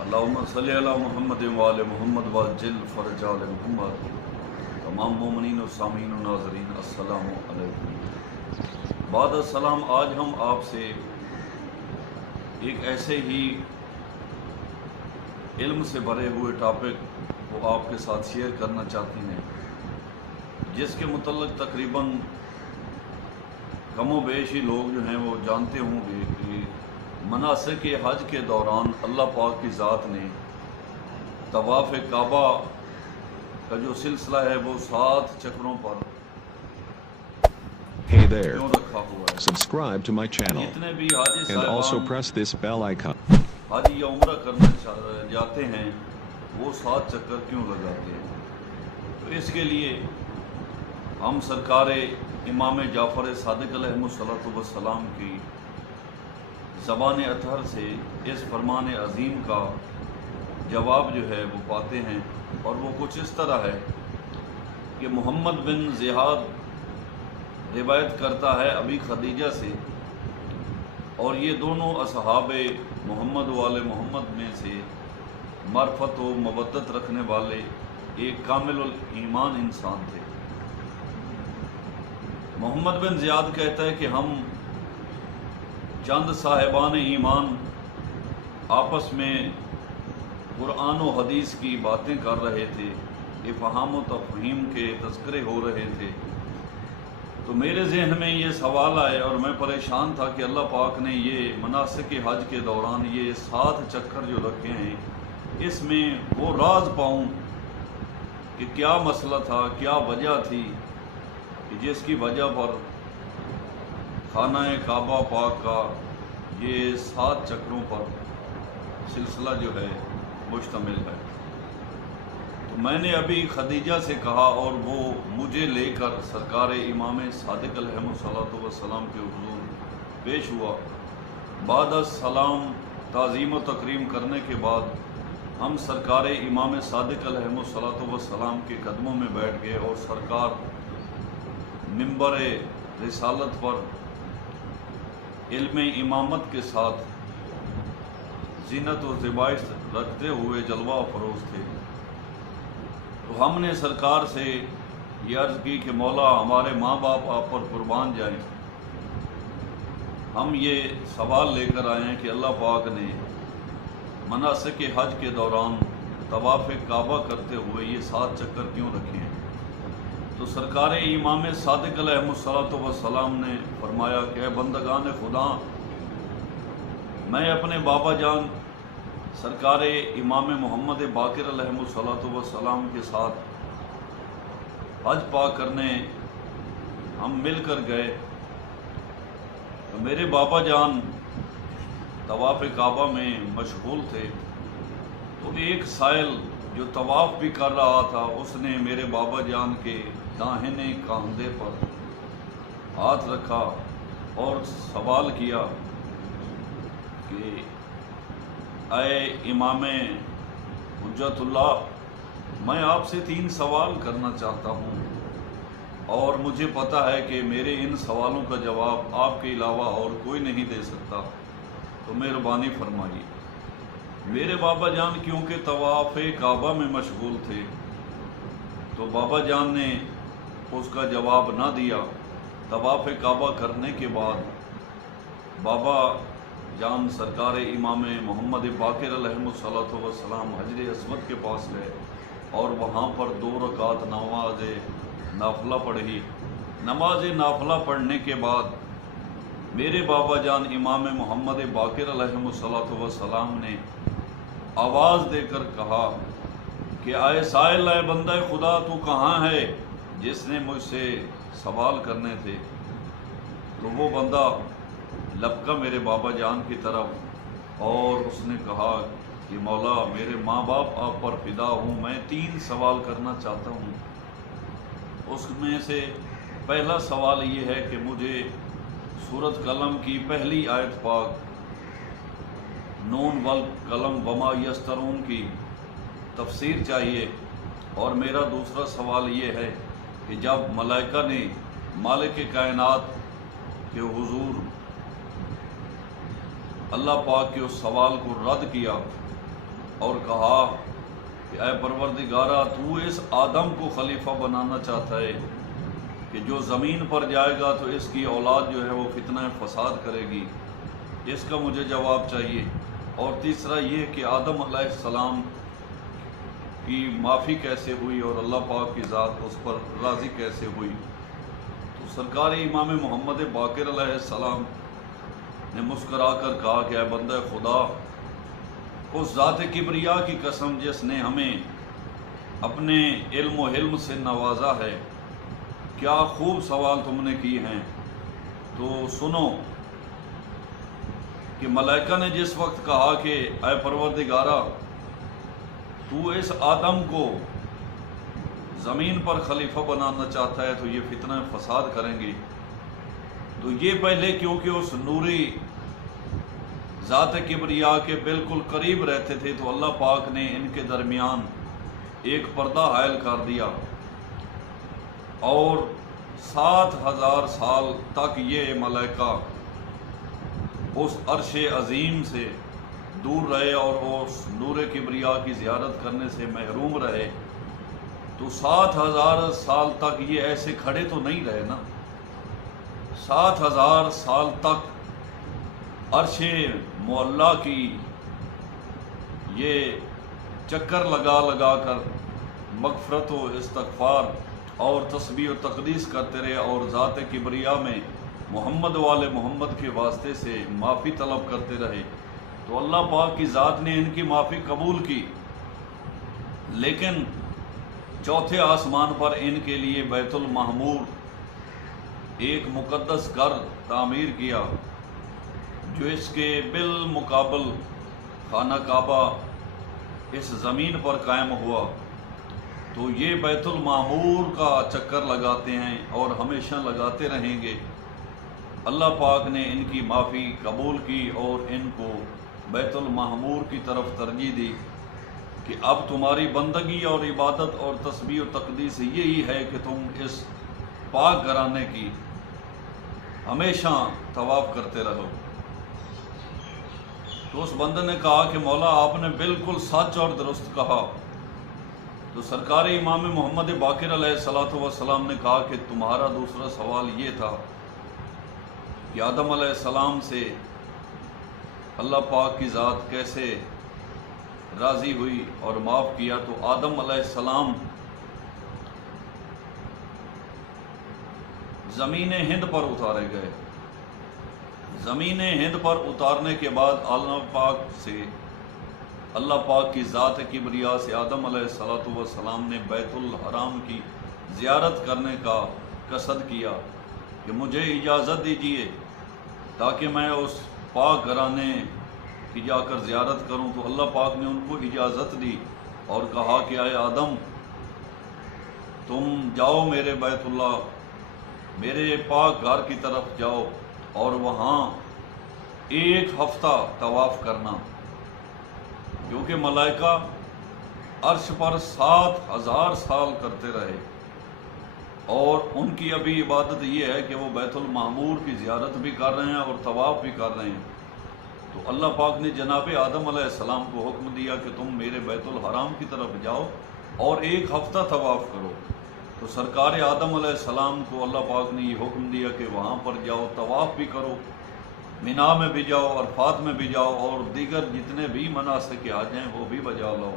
اللہم صلی علی محمد وآل محمد وعجل فرج آل محمد۔ تمام مومنین و سامعین و ناظرین السلام علیکم۔ بعد السلام، آج ہم آپ سے ایک ایسے ہی علم سے بھرے ہوئے ٹاپک کو آپ کے ساتھ شیئر کرنا چاہتے ہیں، جس کے متعلق تقریباً کم و بیش ہی لوگ جو ہیں وہ جانتے ہوں گے کہ مناسک حج کے دوران اللہ پاک کی ذات نے طواف کعبہ کا جو سلسلہ ہے وہ 7 چکروں پر Hey there. کیوں رکھا ہوا ہے۔ Subscribe to my channel جتنے بھی حاجی and also صاحبان press this bell icon. حج یا عمرہ کرنا جاتے ہیں وہ 7 چکر کیوں لگاتے ہیں؟ تو اس کے لیے ہم سرکار امام جعفر صادق علیہ السلام کی زبان اطہر سے اس فرمان عظیم کا جواب جو ہے وہ پاتے ہیں، اور وہ کچھ اس طرح ہے کہ محمد بن زیاد روایت کرتا ہے ابی خدیجہ سے، اور یہ دونوں اصحاب محمد والے محمد میں سے معرفت و مودت رکھنے والے ایک کامل الایمان انسان تھے۔ محمد بن زیاد کہتا ہے کہ ہم چند صاحبان ایمان آپس میں قرآن و حدیث کی باتیں کر رہے تھے، افہام و تفہیم کے تذکرے ہو رہے تھے، تو میرے ذہن میں یہ سوال آئے اور میں پریشان تھا کہ اللہ پاک نے یہ مناسک حج کے دوران یہ 7 چکر جو رکھے ہیں، اس میں وہ راز پاؤں کہ کیا مسئلہ تھا، کیا وجہ تھی کہ جس کی وجہ پر خانہ کعبہ پاک کا یہ 7 چکروں پر سلسلہ جو ہے مشتمل ہے۔ تو میں نے ابھی خدیجہ سے کہا اور وہ مجھے لے کر سرکار امام صادق علیہ السلام کے حضور پیش ہوا۔ بعد السلام تعظیم و تکریم کرنے کے بعد ہم سرکار امام صادق علیہ السلام کے قدموں میں بیٹھ گئے، اور سرکار منبر رسالت پر علم امامت کے ساتھ زینت و زیبائش رکھتے ہوئے جلوہ افروز تھے۔ تو ہم نے سرکار سے یہ عرض کی کہ مولا، ہمارے ماں باپ آپ پر قربان جائیں، ہم یہ سوال لے کر آئے ہیں کہ اللہ پاک نے مناسک حج کے دوران طواف کعبہ کرتے ہوئے یہ 7 چکر کیوں رکھے ہیں؟ تو سرکار امام صادق علیہ السلام نے فرمایا کہ اے بندگان خدا، میں اپنے بابا جان سرکار امام محمد باقر علیہ السلام کے ساتھ حج پاک کرنے ہم مل کر گئے، تو میرے بابا جان طواف کعبہ میں مشغول تھے، تو ایک سائل جو طواف بھی کر رہا تھا اس نے میرے بابا جان کے داہنے کاندھے پر ہاتھ رکھا اور سوال کیا کہ اے امام حجت اللہ، میں آپ سے 3 سوال کرنا چاہتا ہوں، اور مجھے پتہ ہے کہ میرے ان سوالوں کا جواب آپ کے علاوہ اور کوئی نہیں دے سکتا، تو مہربانی فرمائیے۔ میرے بابا جان کیونکہ طواف کعبہ میں مشغول تھے تو بابا جان نے اس کا جواب نہ دیا۔ طواف کعبہ کرنے کے بعد بابا جان سرکار امام محمد باقر علیہ السلام حجر اسود کے پاس گئے اور وہاں پر 2 رکعت نماز نافلہ پڑھی۔ نماز نافلہ پڑھنے کے بعد میرے بابا جان امام محمد باقر علیہ السلام نے آواز دے کر کہا کہ اے سائل، اے بندہ خدا، تو کہاں ہے جس نے مجھ سے سوال کرنے تھے؟ تو وہ بندہ لپکا میرے بابا جان کی طرف اور اس نے کہا کہ مولا، میرے ماں باپ آپ پر فدا ہوں، میں 3 سوال کرنا چاہتا ہوں۔ اس میں سے پہلا سوال یہ ہے کہ مجھے سورۃ قلم کی پہلی آیت پاک نون والقلم وما یسطرون کی تفسیر چاہیے، اور میرا دوسرا سوال یہ ہے کہ جب ملائکہ نے مالک کائنات کے حضور اللہ پاک کے اس سوال کو رد کیا اور کہا کہ اے پروردگارہ تو اس آدم کو خلیفہ بنانا چاہتا ہے کہ جو زمین پر جائے گا تو اس کی اولاد جو ہے وہ فتنہ فساد کرے گی، اس کا مجھے جواب چاہیے۔ اور تیسرا یہ کہ آدم علیہ السلام کی معافی کیسے ہوئی اور اللہ پاک کی ذات اس پر راضی کیسے ہوئی؟ تو سرکار امام محمد باقر علیہ السلام نے مسکرا کر کہا کہ اے بندہ خدا، اس ذات کبریا کی قسم جس نے ہمیں اپنے علم و حلم سے نوازا ہے، کیا خوب سوال تم نے کی ہیں۔ تو سنو کہ ملائکہ نے جس وقت کہا کہ اے پروردگارہ تو اس آدم کو زمین پر خلیفہ بنانا چاہتا ہے تو یہ فتنہ فساد کریں گے، تو یہ پہلے کیونکہ اس نوری ذات کبریا کے بالکل قریب رہتے تھے تو اللہ پاک نے ان کے درمیان ایک پردہ حائل کر دیا، اور 7,000 سال تک یہ ملائکہ اس عرش عظیم سے دور رہے اور اس نور کبریا کی زیارت کرنے سے محروم رہے۔ تو 7,000 سال تک یہ ایسے کھڑے تو نہیں رہے نا، 7,000 سال تک عرش معلا کی یہ چکر لگا لگا کر مغفرت و استغفار اور تسبیح و تقدیس کرتے رہے، اور ذات کبریا میں محمد والے محمد کے واسطے سے معافی طلب کرتے رہے۔ تو اللہ پاک کی ذات نے ان کی معافی قبول کی، لیکن چوتھے آسمان پر ان کے لیے بیت المعمور ایک مقدس گھر تعمیر کیا، جو اس کے بالمقابل خانہ کعبہ اس زمین پر قائم ہوا۔ تو یہ بیت المعمور کا چکر لگاتے ہیں اور ہمیشہ لگاتے رہیں گے۔ اللہ پاک نے ان کی معافی قبول کی اور ان کو بیت المعمور کی طرف ترجیح دی کہ اب تمہاری بندگی اور عبادت اور تسبیح و تقدیس یہی ہے کہ تم اس پاک گھرانے کی ہمیشہ طواف کرتے رہو۔ تو اس بندے نے کہا کہ مولا آپ نے بالکل سچ اور درست کہا۔ تو سرکار امام محمد باقر علیہ السلام نے کہا کہ تمہارا دوسرا سوال یہ تھا کہ آدم علیہ السلام سے اللہ پاک کی ذات کیسے راضی ہوئی اور معاف کیا۔ تو آدم علیہ السلام زمین ہند پر اتارے گئے۔ زمین ہند پر اتارنے کے بعد اللہ پاک کی ذات کبریا سے آدم علیہ السلام نے بیت الحرام کی زیارت کرنے کا قصد کیا کہ مجھے اجازت دیجیے تاکہ میں اس پاک گھرانے کی جا کر زیارت کروں۔ تو اللہ پاک نے ان کو اجازت دی اور کہا کہ اے آدم تم جاؤ میرے بیت اللہ، میرے پاک گھر کی طرف جاؤ اور وہاں 1 ہفتہ طواف کرنا، کیونکہ ملائکہ عرش پر 7,000 سال کرتے رہے اور ان کی ابھی عبادت یہ ہے کہ وہ بیت المعمور کی زیارت بھی کر رہے ہیں اور طواف بھی کر رہے ہیں۔ تو اللہ پاک نے جناب آدم علیہ السلام کو حکم دیا کہ تم میرے بیت الحرام کی طرف جاؤ اور 1 ہفتہ طواف کرو۔ تو سرکار آدم علیہ السلام کو اللہ پاک نے یہ حکم دیا کہ وہاں پر جاؤ، طواف بھی کرو، مینا میں بھی جاؤ، عرفات میں بھی جاؤ، اور دیگر جتنے بھی مناسک حج ہیں وہ بھی بجا لاؤ۔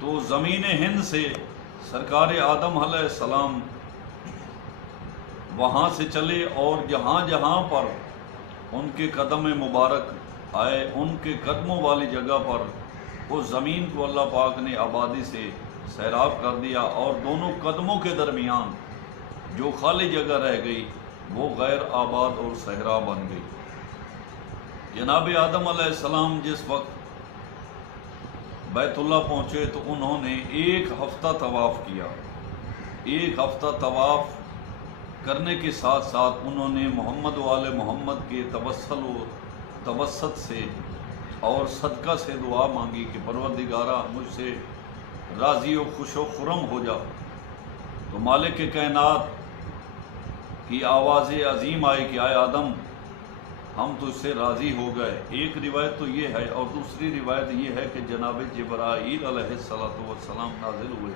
تو زمین ہند سے سرکار آدم علیہ السلام وہاں سے چلے اور جہاں جہاں پر ان کے قدم مبارک آئے ان کے قدموں والی جگہ پر اس زمین کو اللہ پاک نے آبادی سے سیراب کر دیا، اور دونوں قدموں کے درمیان جو خالی جگہ رہ گئی وہ غیر آباد اور صحرا بن گئی۔ جناب آدم علیہ السلام جس وقت بیت اللہ پہنچے تو انہوں نے 1 ہفتہ طواف کیا۔ 1 ہفتہ طواف کرنے کے ساتھ ساتھ انہوں نے محمد والے محمد کے توسط سے اور صدقہ سے دعا مانگی کہ پروردگارہ مجھ سے راضی و خوش و خرم ہو جا۔ تو مالک کائنات کی آواز عظیم آئی کہ اے آدم ہم تو اس سے راضی ہو گئے۔ ایک روایت تو یہ ہے، اور دوسری روایت یہ ہے کہ جناب جبرائیل علیہ السلام نازل ہوئے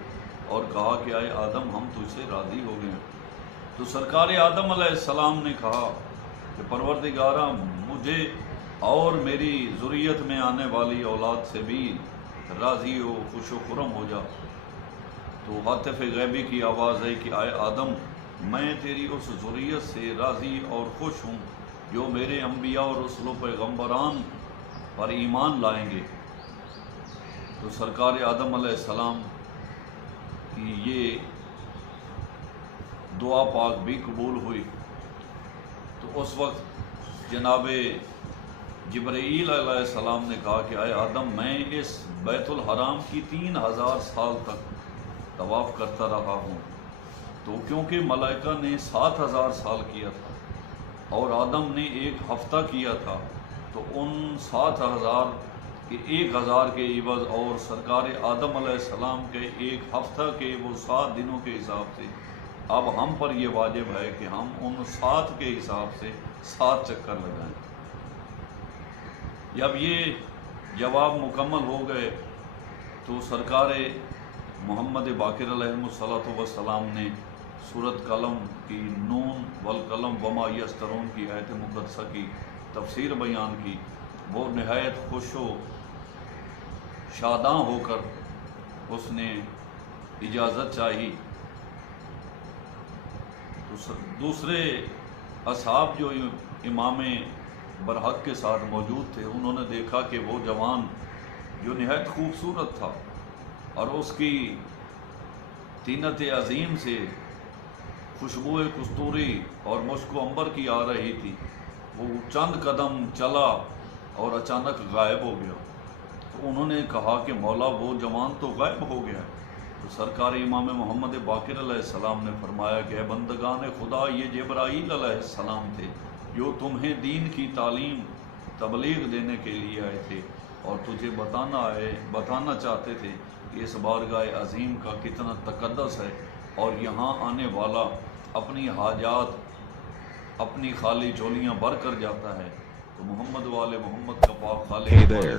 اور کہا کہ اے آدم ہم تو اس سے راضی ہو گئے۔ تو سرکار آدم علیہ السلام نے کہا کہ پروردگارا مجھے اور میری ذریت میں آنے والی اولاد سے بھی راضی ہو، خوش و خرم ہو جا۔ تو ہاتف غیبی کی آواز ہے کہ اے آدم میں تیری اس ذریت سے راضی اور خوش ہوں جو میرے انبیاء اور رسول و پیغمبران پر ایمان لائیں گے۔ تو سرکار آدم علیہ السلام کی یہ دعا پاک بھی قبول ہوئی۔ تو اس وقت جناب جبرائیل علیہ السلام نے کہا کہ اے آدم میں اس بیت الحرام کی 3000 سال تک طواف کرتا رہا ہوں۔ تو کیونکہ ملائکہ نے 7000 سال کیا تھا اور آدم نے 1 ہفتہ کیا تھا، تو ان 7000 کے 1000 کے عوض اور سرکار آدم علیہ السلام کے 1 ہفتہ کے وہ 7 دنوں کے حساب سے اب ہم پر یہ واجب ہے کہ ہم ان 7 کے حساب سے 7 چکر لگائیں۔ جب یہ جواب مکمل ہو گئے تو سرکار محمد باقر علیہ السلام نے سورۃ قلم کی نون والقلم وما یسطرون کی آیت مقدسہ کی تفسیر بیان کی۔ وہ نہایت خوش و شاداں ہو کر اس نے اجازت چاہی۔ دوسرے اصحاب جو امام برحق کے ساتھ موجود تھے انہوں نے دیکھا کہ وہ جوان جو نہایت خوبصورت تھا اور اس کی طینت عظیم سے خوشبو کستوری اور مشک و عنبر کی آ رہی تھی، وہ چند قدم چلا اور اچانک غائب ہو گیا۔ تو انہوں نے کہا کہ مولا وہ جوان تو غائب ہو گیا ہے۔ تو سرکار امام محمد باقر علیہ السلام نے فرمایا کہ اے بندگان خدا یہ جبرائیل علیہ السلام تھے جو تمہیں دین کی تعلیم تبلیغ دینے کے لیے آئے تھے اور تجھے بتانا چاہتے تھے کہ اس بارگاہ عظیم کا کتنا تقدس ہے، اور یہاں آنے والا اپنی حاجات اپنی خالی جھولیاں بھر کر جاتا ہے۔ تو محمد والے محمد کا پاک خالق Hey there.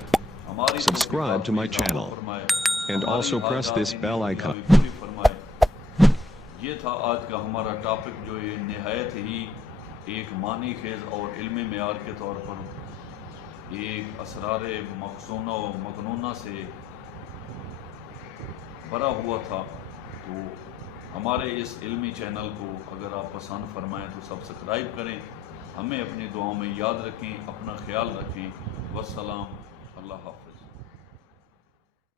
ہماری Subscribe to my channel. فرمائے And also press this bell icon. فرمائے۔ یہ تھا آج کا ہمارا ٹاپک جو یہ نہایت ہی ایک معنی خیز اور علمی معیار کے طور پر ایک اسرار مخزونہ و مکنونہ سے بھرا ہوا تھا۔ تو ہمارے اس علمی چینل کو اگر آپ پسند فرمائیں تو سبسکرائب کریں، ہمیں اپنی دعاؤں میں یاد رکھیں، اپنا خیال رکھیں۔ والسلام، اللہ حافظ۔